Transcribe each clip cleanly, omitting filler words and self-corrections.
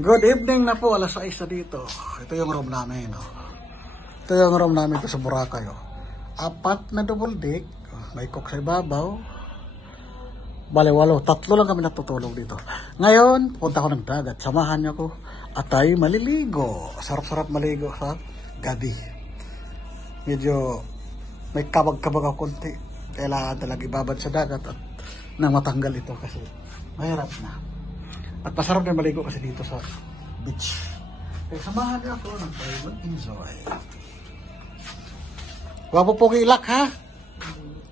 Good evening na po, alas 6 na dito. Ito yung room namin. Oh. Ito yung room namin ito sa Boracay. Oh. Apat na double deck. May cook sa ibabaw. Bale, walo. Tatlo lang kami natutulog dito. Ngayon, punta ko ng dagat. Samahan niyo ko. At tayo maliligo. Sarap-sarap maligo sa gabi. Medyo may kabag-kabag ako konti. Kailangan talaga ibabad sa dagat at nang matanggal ito kasi mahirap na. At masarap din maligo kasi dito sa beach. Kaya samahan niyo ako ng tayo mag-enjoy. Huwag po pong ilak ha.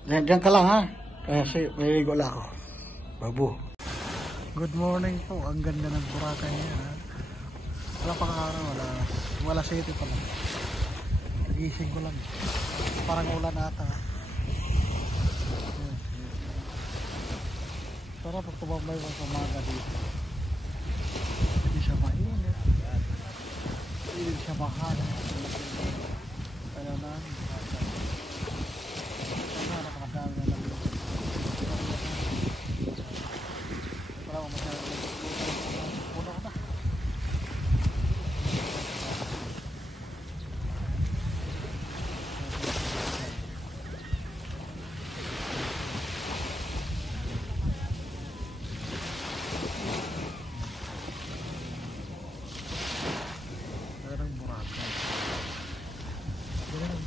Diyan ka lang ha. Kasi maliligo lang ako. Babu. Good morning po. Ang ganda ng Boracay niya ha. Wala pang araw. Wala city pa lang. Nagising ko lang. Parang ulan ata. Sarap pag tumambay mo sa umaga dito. Hindi siya mainit. Hindi siya mahal. Kaya na. Kaya na nakakadami na lang. Para masyadong puno ko na.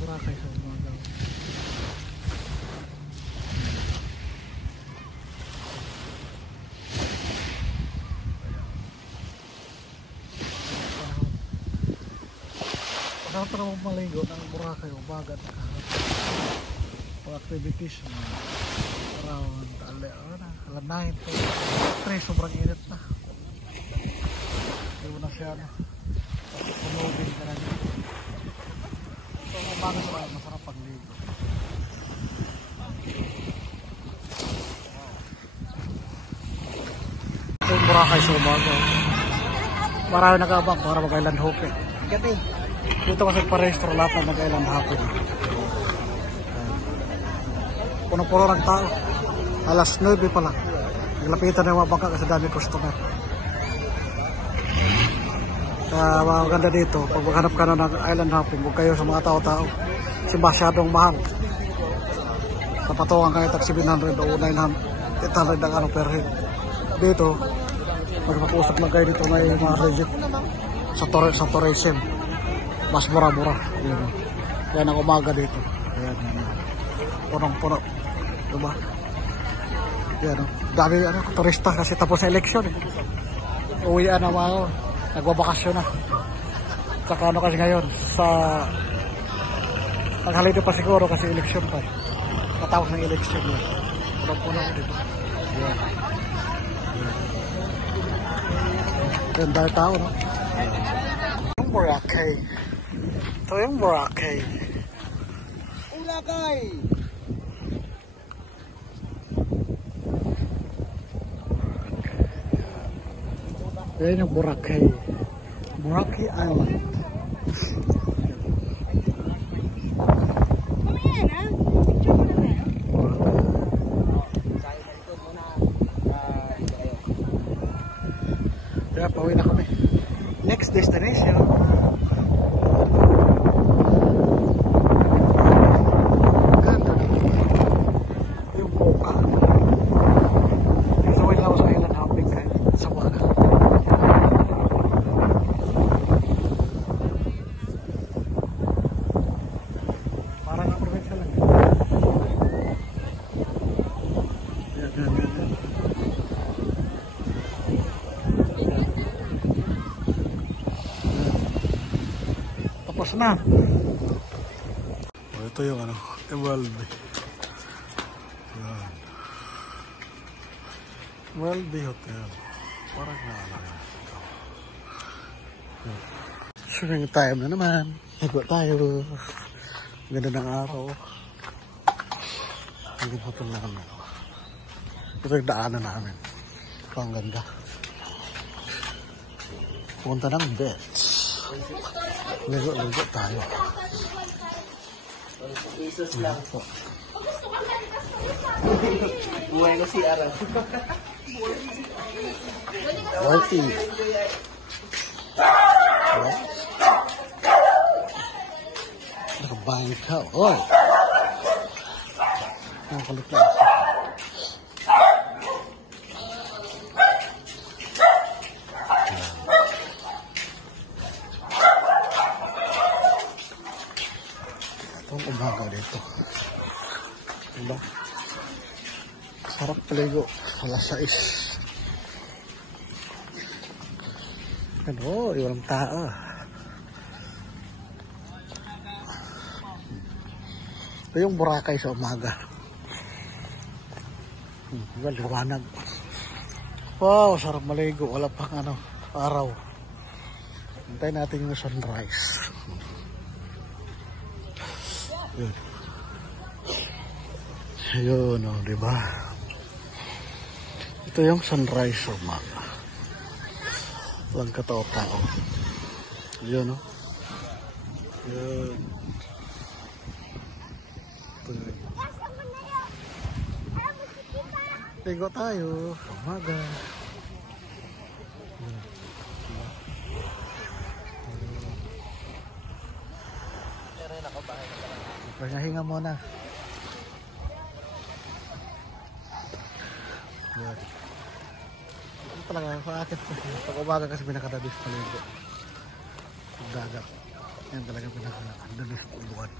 Boracay sa umaga. Masarap na naman maligo ng Boracay umaga at for activities around alam 9 to 3 sobrang init na. Hindi mo na siya pumunod ka na dito. So, umaga sa masarap pagligo. Ito yung Boracay sa umaga. Marami nag-abang para mag-island hopping. Dito kasi pa-restro lahat na mag-island hopping. Puno-puno ng tao. Alas 9 pa lang. Naglapitan na yung mga bangka kasi dami customer. Maganda dito, pag maghanap ka na ng island hopping, huwag kayo sa mga tao-tao kasi masyadong mahal. Napatungan kayo tag 700 o 900, 800 ang ano per head. Dito, magpakusap lang kayo dito may mga legit sa tourism. Mas mura-mura. Yan ang umaga dito. Yan. Punong-puno. Diba? Yan. Dami turista kasi tapos sa eleksyon. Uwian na mga nagbabakasyon na. Saka ano kasi ngayon sa naghalido pa siguro kasi eleksyon pa. Katapos ng eleksyon yun. Puno-puno dito. Yan. Yan dahil tao no. Yung Boracay. Ito yung Boracay. Boracay! Yan yung Boracay. Boracay Island. Kaya pauwi na kami. Next destination. Ganda. Yung Boca. So wait lang ako sa island hopping kahit sa Boca. Tapos na. Ito yung ano, MLB. Yan. MLB Hotel. Parang naalala. Swimming time na naman. Higo tayo. Ganda ng araw. Ang hotel na kami. Ito yung daanan namin. Ito ang ganda. Punta ng beach. Ligo-ligo tayo. Jesus lang po. Buhay ko si Ara. Walking. Nakabangka. Oy! Nakakulit na ako. Itong umaga dito. Diba? Sarap paligo. Alas 6. Ano, walang tao. Ito yung Boracay sa umaga. Liwanag. Wow, sarap maligo. Wala pang araw. Hintayin natin yung sunrise. Yun. Ayun, diba? Ito yung sunrise sa umaga. Walang katao-tao. Yun, Yun. Ligo tayo. Umaga. Pahinga muna. Yan. Ito talaga sa akin. Pag umaga kasi pinakadabis paligo. Dagat. Yan talaga pinakadabis puluan.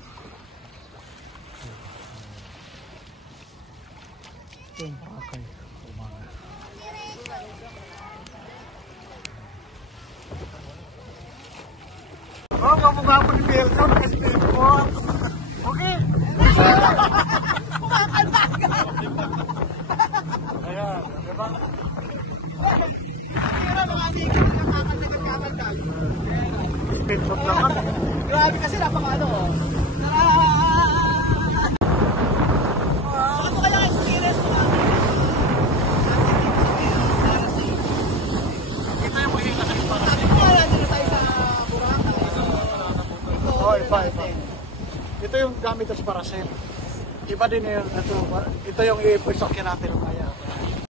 Ito yung Boracay. Umaga. Oh, kamukha po ni Pilson kasi po. Okay. Ayan, diba? Pilson naman. Grabe kasi napaka Ano kaya experience mo namin? Ito yung mahina kasi para Sabi ko nga dito tayo sa Boracay. oh, iba. Ito yung gamit sa parasel. Iba din yung ito yung ipusok natin. Kaya